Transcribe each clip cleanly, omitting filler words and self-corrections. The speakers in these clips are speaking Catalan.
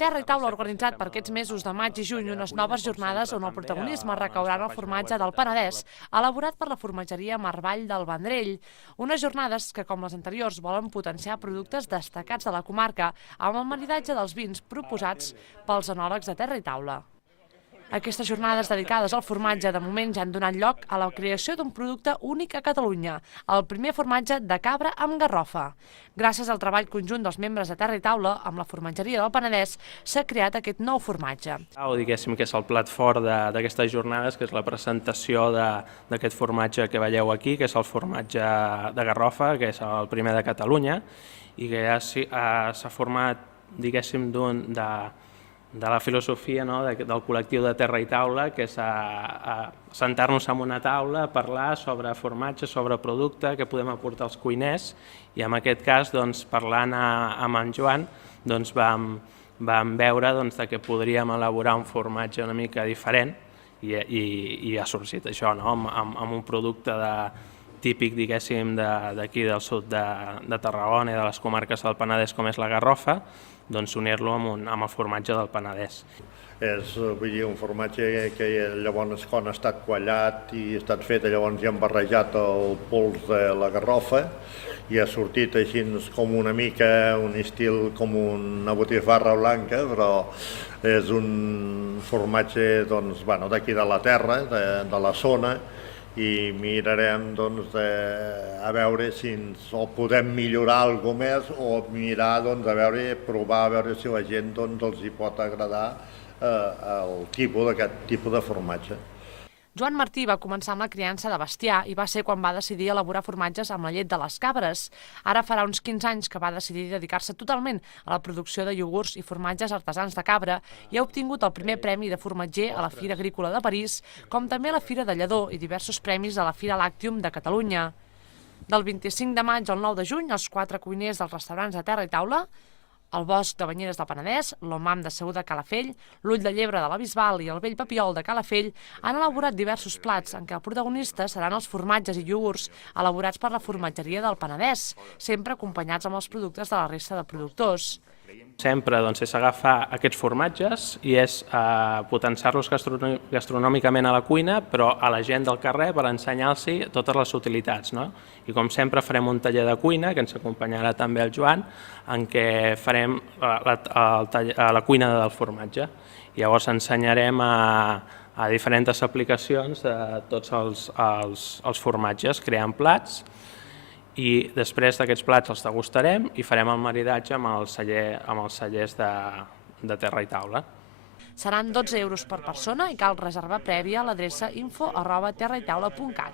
Terra i Taula ha organitzat per aquests mesos de maig i juny unes noves jornades on el protagonisme recaurà en el formatge del Penedès, elaborat per la formatgeria Marvall del Vendrell. Unes jornades que, com les anteriors, volen potenciar productes destacats de la comarca amb el maridatge dels vins proposats pels enòlegs de Terra i Taula. Aquestes jornades dedicades al formatge de moment ja han donat lloc a la creació d'un producte únic a Catalunya, el primer formatge de cabra amb garrofa. Gràcies al treball conjunt dels membres de Terra i Taula amb la formatgeria del Penedès s'ha creat aquest nou formatge. Diguéssim que és el plat fort d'aquestes jornades, que és la presentació d'aquest formatge que veieu aquí, que és el formatge de garrofa, que és el primer de Catalunya, i que ja s'ha format, diguéssim, de la filosofia del col·lectiu de Terra i Taula, que és sentar-nos en una taula, parlar sobre formatge, sobre producte que podem aportar als cuiners, i en aquest cas, parlant amb en Joan, vam veure que podríem elaborar un formatge una mica diferent i ha sorgit això, amb un producte típic, diguéssim, d'aquí del sud de Tarragona i de les comarques del Penedès, com és la garrofa, unir-lo amb el formatge del Penedès. És un formatge que llavors quan ha estat quallat i ha estat fet, llavors ja han barrejat el pols de la garrofa i ha sortit així com una mica un estil com una botifarra blanca, però és un formatge d'aquí de la terra, de la zona, i mirarem a veure si el podem millorar alguna més o mirar provar a veure si la gent els hi pot agradar aquest tipus de formatge. Joan Martí va començar amb la criança de bestiar i va ser quan va decidir elaborar formatges amb la llet de les cabres. Ara farà uns 15 anys que va decidir dedicar-se totalment a la producció de iogurts i formatges artesans de cabra i ha obtingut el primer premi de formatger a la Fira Agrícola de París, com també a la Fira de Lledó i diversos premis a la Fira Làctium de Catalunya. Del 25 de maig al 9 de juny, els 4 cuiners dels restaurants de Terra i Taula, el Bosc de Banyeres del Penedès, l'Omam de Segur de Calafell, l'Ull de Llebre de la Bisbal i el Vell Papiol de Calafell han elaborat diversos plats en què el protagonista seran els formatges i iogurts elaborats per la formatgeria del Penedès, sempre acompanyats amb els productes de la resta de productors. Sempre és agafar aquests formatges i és potenciar-los gastronòmicament a la cuina, però a la gent del carrer per ensenyar-los totes les utilitats. I com sempre farem un taller de cuina, que ens acompanyarà també el Joan, en què farem la cuina del formatge. Llavors ensenyarem a diferents aplicacions de tots els formatges, creant plats, i després d'aquests plats els degustarem i farem el maridatge amb els cellers de Terra i Taula. Seran 12 euros per persona i cal reservar prèvia a l'adreça info@terraitaula.cat.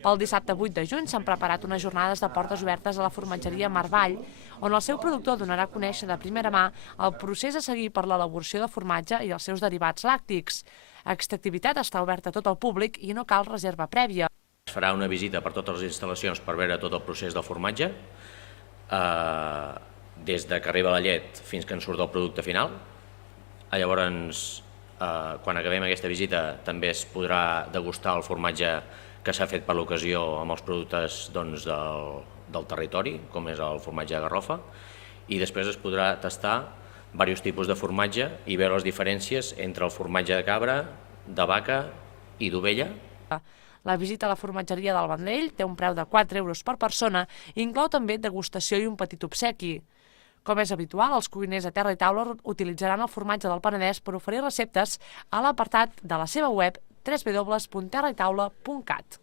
Pel dissabte 8 de juny s'han preparat unes jornades de portes obertes a la formatgeria Marvall, on el seu productor donarà a conèixer de primera mà el procés a seguir per l'elaboració de formatge i els seus derivats làctics. Aquesta activitat està oberta a tot el públic i no cal reserva prèvia. Es farà una visita per totes les instal·lacions per veure tot el procés del formatge, des que arriba la llet fins que en surt el producte final. Llavors, quan acabem aquesta visita, també es podrà degustar el formatge que s'ha fet per l'ocasió amb els productes del territori, com és el formatge de garrofa, i després es podrà tastar diversos tipus de formatge i veure les diferències entre el formatge de cabra, de vaca i d'ovella. La visita a la formatgeria del Vendrell té un preu de 4 euros per persona i inclou també degustació i un petit obsequi. Com és habitual, els cuiners de Terra i Taula utilitzaran el formatge del Penedès per oferir receptes a l'apartat de la seva web www.terraitaula.cat.